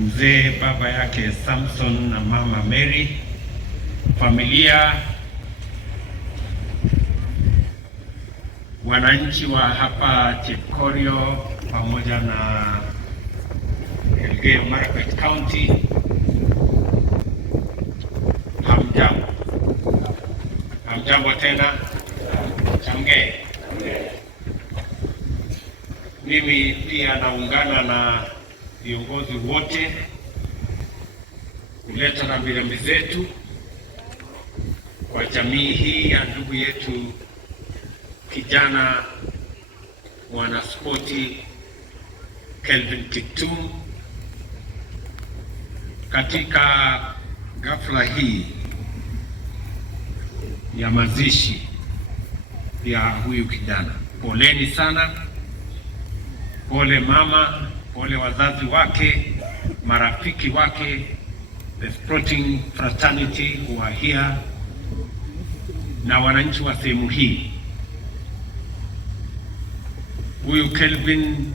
mzee baba yake Samson na mama Mary, familia, wananchi wa hapa Chepkorio pamoja na Elgeyo Marakwet County, hamjambo. Hamjambo tena. Change. Mimi pia naungana na viongozi wote kuleta rambirambi zetu kwa jamii hii ya ndugu yetu kijana mwanaspoti Kelvin Kiptum katika ghafla hii ya mazishi ya huyu kijana. Poleni sana, pole mama, pole wazazi wake, marafiki wake, the sporting fraternity who are here, na wananchi wa sehemu hii. Huyu Kelvin,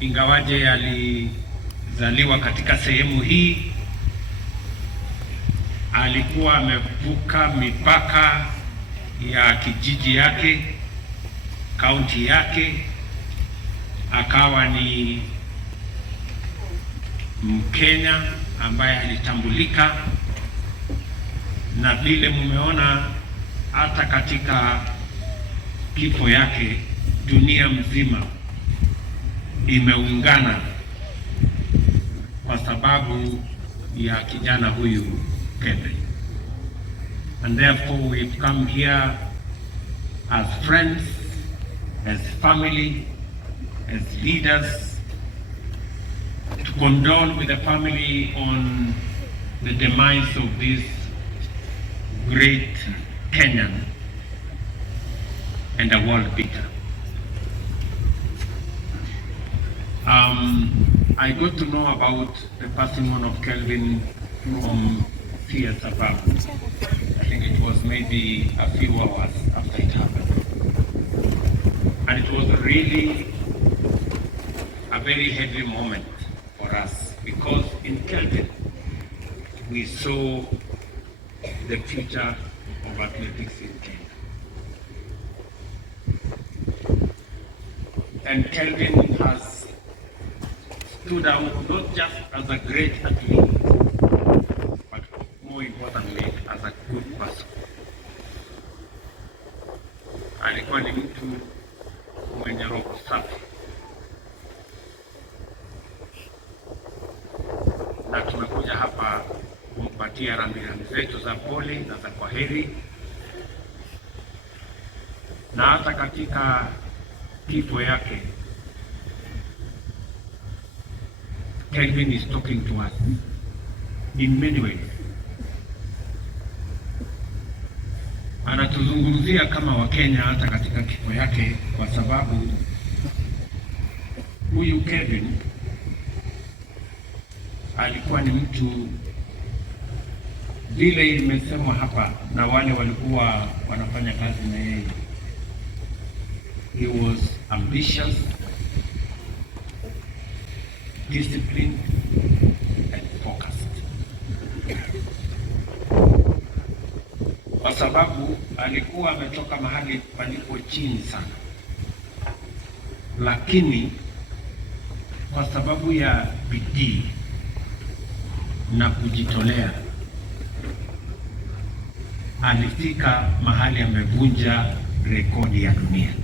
ingawaje alizaliwa katika sehemu hii, alikuwa amevuka mipaka ya kijiji yake, kaunti yake, akawa ni Mkenya ambaye alitambulika, na vile mumeona hata katika kifo yake dunia mzima imeungana kwa sababu ya kijana huyu Kelvin. And therefore we've come here as friends, as family, as leaders, to condole with the family on the demise of this great Kenyan and a world beater. I got to know about the passing on of Kelvin from fears above. I think it was maybe a few hours after it happened. And it was really a very heavy moment for us, because in Kelvin we saw the future of athletics in Kenya. And Kelvin has stood out not just as a great athlete, but more importantly as a good person. Alikuwa ni mtu mwenye roho safi, na tumekuja hapa kumpatia rambirambi zetu za pole na za kwaheri. Na hata katika kifo yake, Kelvin is talking to us in many ways. Anatuzungumzia kama Wakenya hata katika kifo yake, kwa sababu huyu Kelvin alikuwa ni mtu, vile imesemwa hapa na wale walikuwa wanafanya kazi na yeye, he was ambitious, disciplined and focused. Kwa sababu alikuwa ametoka mahali palipo chini sana, lakini kwa sababu ya bidii na kujitolea alifika mahali amevunja rekodi ya dunia.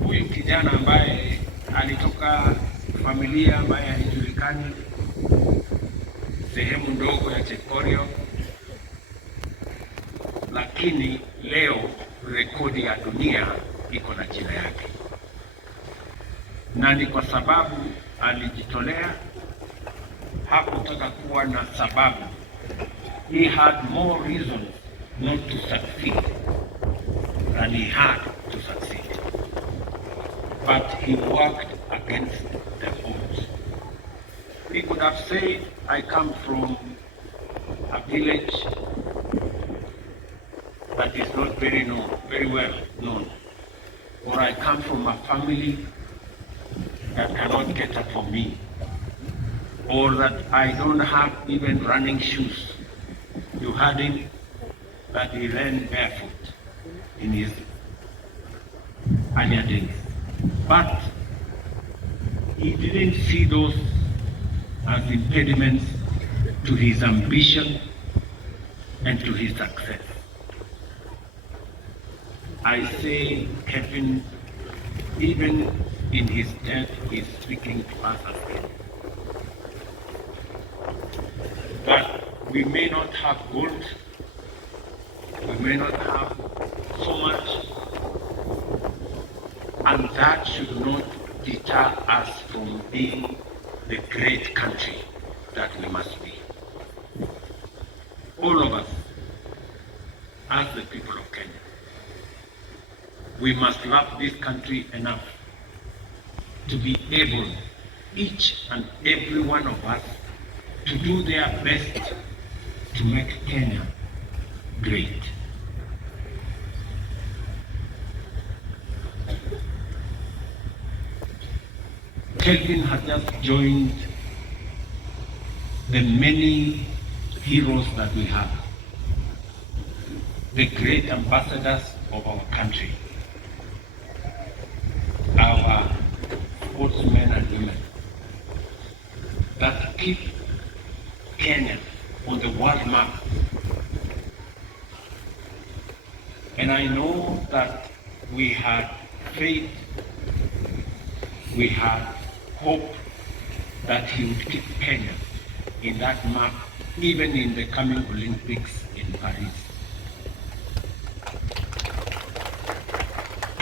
Huyu kijana ambaye alitoka familia ambaye haijulikani, sehemu ndogo ya Chepkorio, lakini leo rekodi ya dunia iko na jina yake, na ni kwa sababu alijitolea. Hakutaka kuwa na sababu. He had more reasons not to succeed than he had to succeed, but he worked against the odds. He could have said, I come from a village that is not very well known. or I come from a family that cannot get up for me, or that I don't have even running shoes. You heard him that he ran barefoot in his earlier days. But he didn't see those as impediments to his ambition and to his success. I say Kelvin, even in his death, is speaking to us as Kenyans. But we may not have gold, we may not have so much, and that should not deter us from being the great country that we must be. All of us, as the people of Kenya, we must love this country enough to be able, each and every one of us, to do their best to make Kenya great. Kelvin has just joined the many heroes that we have, the great ambassadors of our country, our sportsmen and women that keep Kenya on the world map. And I know that we had faith, we had hope that he would keep Kenya in that map, even in the coming Olympics in Paris.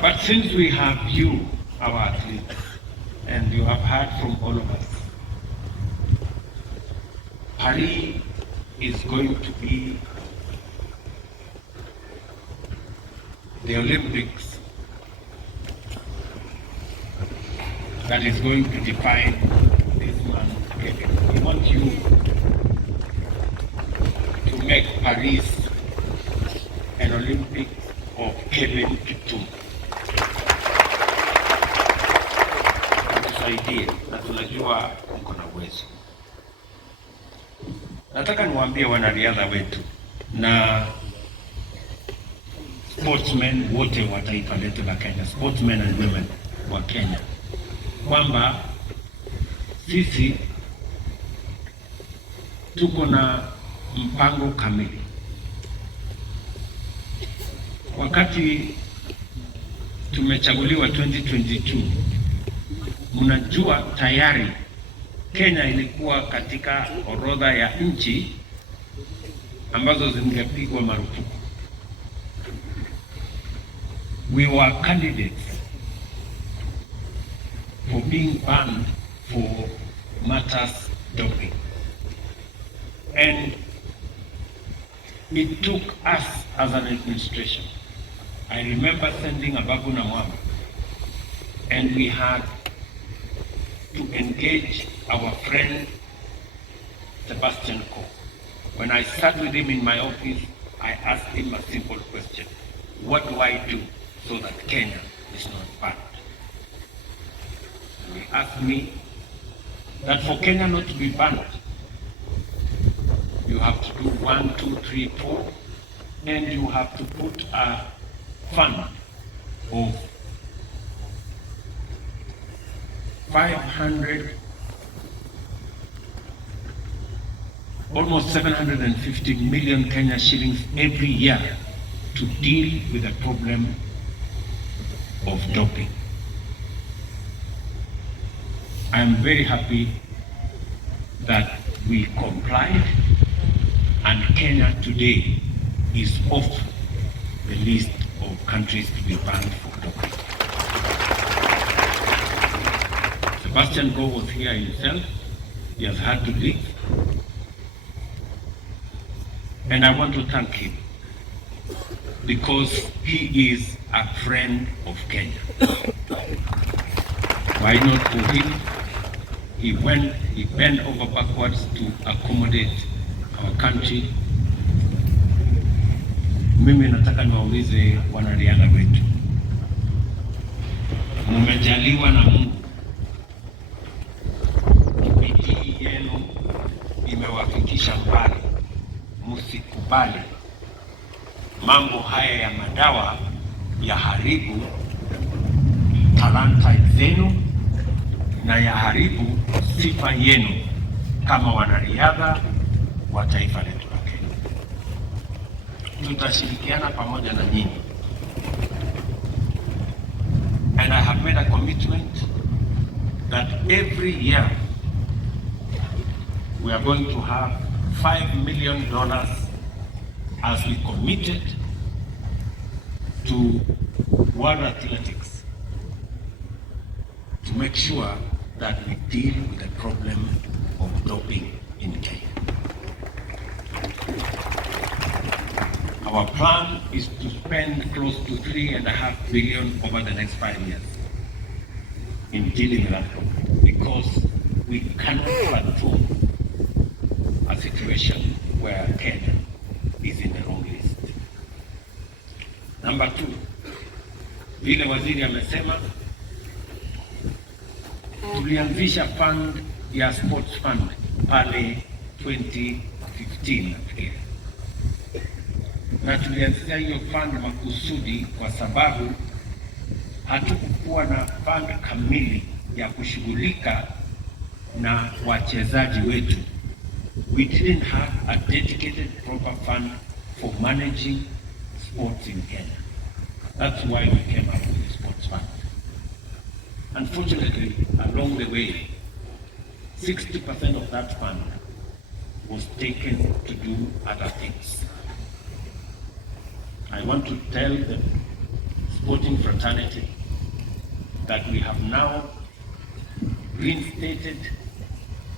But since we have you, our athletes, and you have heard from all of us, Paris is going to be the Olympics that is going to define this man, Kelvin. We want you to make Paris an Olympics of Kelvin Kiptum. Tusaidie na tunajua mko na uwezo. Nataka niwaambie wanariadha wetu na sportsmen wote wa taifa letu la Kenya, sportsmen and women wa Kenya, kwamba sisi tuko na mpango kamili. Wakati tumechaguliwa 2022, mnajua tayari Kenya ilikuwa katika orodha ya nchi ambazo zingepigwa marufuku. We were candidates for being banned for matters doping. And it took us as an administration. I remember sending Ababu Namwamba, and we had to engage our friend Sebastian Coe. When I sat with him in my office, I asked him a simple question: what do I do so that Kenya is not banned? And he asked me that for Kenya not to be banned, you have to do 1, 2, 3, 4, and you have to put a fund of 500, almost 750 million Kenya shillings every year to deal with the problem of doping. I am very happy that we complied, and Kenya today is off the list of countries to be banned for doping. Sebastian Coe was here himself. He has had to leave. And I want to thank him because he is a friend of Kenya. Why not for him? He bent over backwards to accommodate our country. Mimi nataka niwaulize wanariadha wetu, Mumejaliwa na Mungu, bidii yenu imewafikisha mbali. Msikubali mambo haya ya madawa ya haribu talanta zenu na ya haribu sifa yenu kama wanariadha wa taifa letu la Kenya. Tutashirikiana pamoja na nyinyi, and I have made a commitment that every year we are going to have $5 million as we committed to World Athletics to make sure that we deal with the problem of doping in Kenya. Our plan is to spend close to $3.5 billion over the next 5 years in dealing with that problem, because we cannot afford a situation where Kenya is in the wrong list. Number 2, vile waziri amesema, tulianzisha fund ya sports fund pale 2015 nafikiri, na tulianzisha hiyo fund makusudi kwa sababu hatukuwa na fund kamili ya kushughulika na wachezaji wetu. We didn't have a dedicated proper fund for managing sports in Kenya. That's why we came up with the sports fund. Unfortunately, along the way, 60% of that fund was taken to do other things. I want to tell the sporting fraternity that we have now reinstated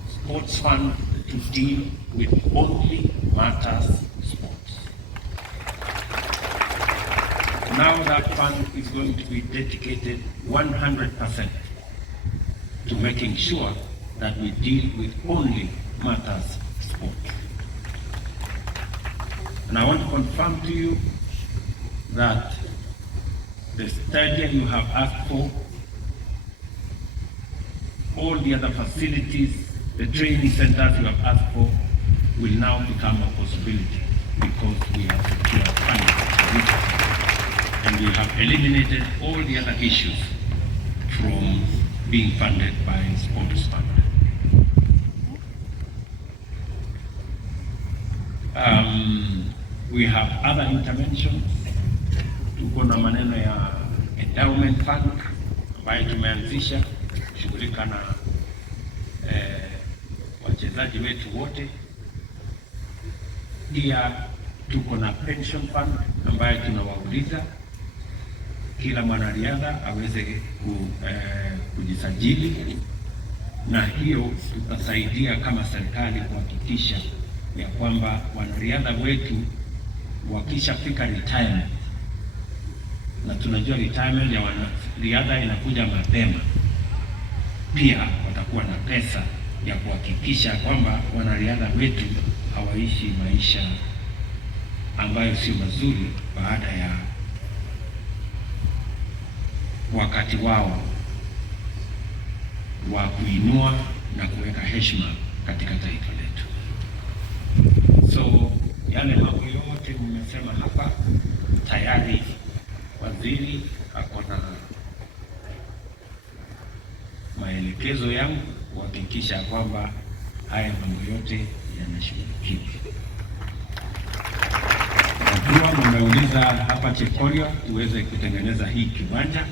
sports fund to deal with only matters sports. Now that fund is going to be dedicated 100% to making sure that we deal with only matters sports. And I want to confirm to you that the stadium you have asked for, all the other facilities, the training centers you have asked for, will now become a possibility because we have secured funding. And we have eliminated all the other issues from being funded by sports fund. We have other interventions. Tuko na maneno ya endowment fund ambayo tumeanzisha kushughulika na wachezaji wetu wote. Pia tuko na pension fund ambayo tunawauliza kila mwanariadha aweze kujisajili, na hiyo tutasaidia kama serikali kuhakikisha ya kwamba wanariadha wetu wakishafika retirement, na tunajua retirement ya wanariadha inakuja mapema, pia watakuwa na pesa ya kuhakikisha kwamba wanariadha wetu hawaishi maisha ambayo sio mazuri baada ya wakati wao wa kuinua na kuweka heshima katika taifa letu. So yale mambo yote mmesema hapa tayari, waziri ako na maelekezo yangu kuhakikisha kwamba haya mambo yote yanashughulikiwa. Najua mmeuliza hapa Chekorio tuweze kutengeneza hii kiwanja.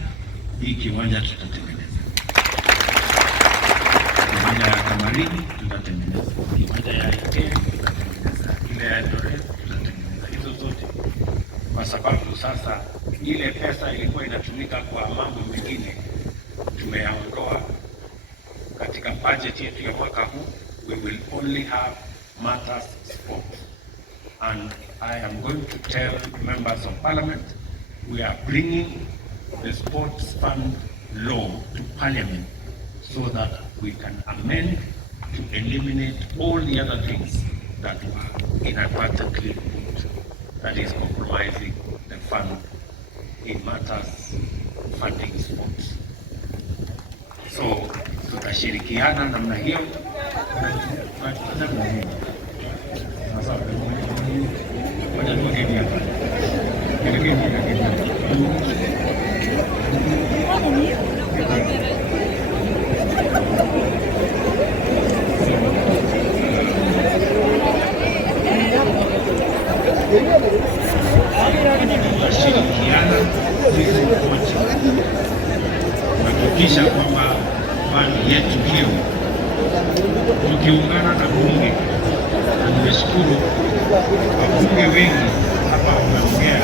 Hii kiwanja tutatengeneza. Kiwanja ya Kamarini tutatengeneza. Kiwanja ya Ikea tutatengeneza. Ile ya Eldoret tutatengeneza. Hizo zote. Kwa sababu sasa ile pesa ilikuwa inatumika kwa mambo mengine tumeyaondoa katika budget yetu ya mwaka huu. We will only have matters sports. And I am going to tell members of parliament, we are bringing the sports fund law to parliament so that we can amend to eliminate all the other things that were inadvertently put, that is compromising the fund in matters funding sports. So tutashirikiana namna hiyo. Tutashirikiana sisi wote kuhakikisha kwamba fani yetu hiyo tukiungana na bunge, na nimeshukuru wabunge wengi hapa wameongea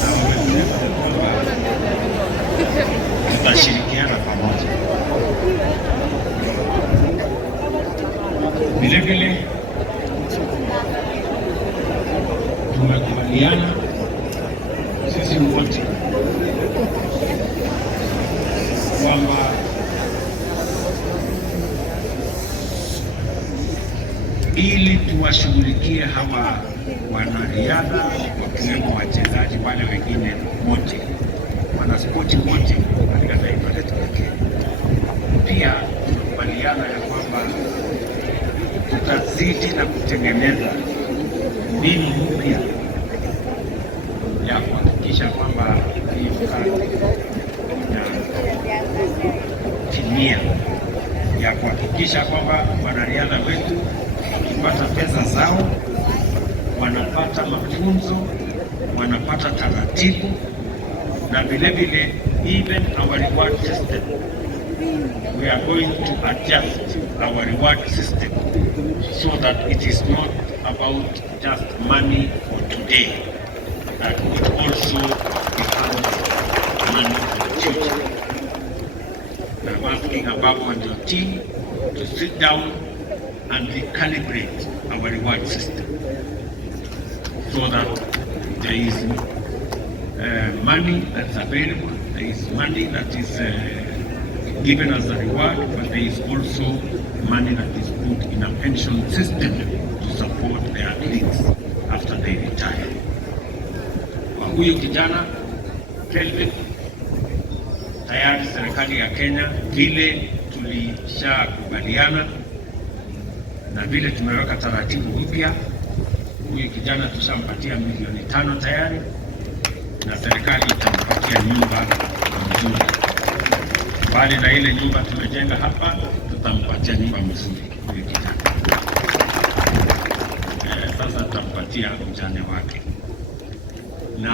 na wamesema kwamba tutashirikiana pamoja. Vilevile tumekubaliana sisi wote kwamba ili tuwashughulikie hawa wanariadha wakiwemo wachezaji wale wengine wote, wanaspoti wote katika taifa letu la Kenya. Pia tumekubaliana ya kwamba tutazidi na kutengeneza mbinu mpya ya kuhakikisha kwamba hiyo kazi inatimia, ya kuhakikisha kwamba wanariadha wetu wakipata pesa zao, wanapata mafunzo, wanapata taratibu, na vilevile even our reward system, we are going to adjust our reward system so that it is not about just money for today, that it also becomes money for the future. I'm asking Ababu and your team to sit down and recalibrate our reward system so that there is money that's available, there is money that is given as a reward, but there is also money that is put in a pension system to support the athletes after they retire. Kwa huyu kijana Kelvin, tayari serikali ya Kenya vile tulishakubaliana na vile tumeweka taratibu mpya, huyu kijana tushampatia milioni 5 tayari, na serikali itampatia nyumba nzuri. Bali na ile nyumba tumejenga hapa, tutampatia nyumba nzuri huyu kijana. Sasa tutampatia mjane wake, na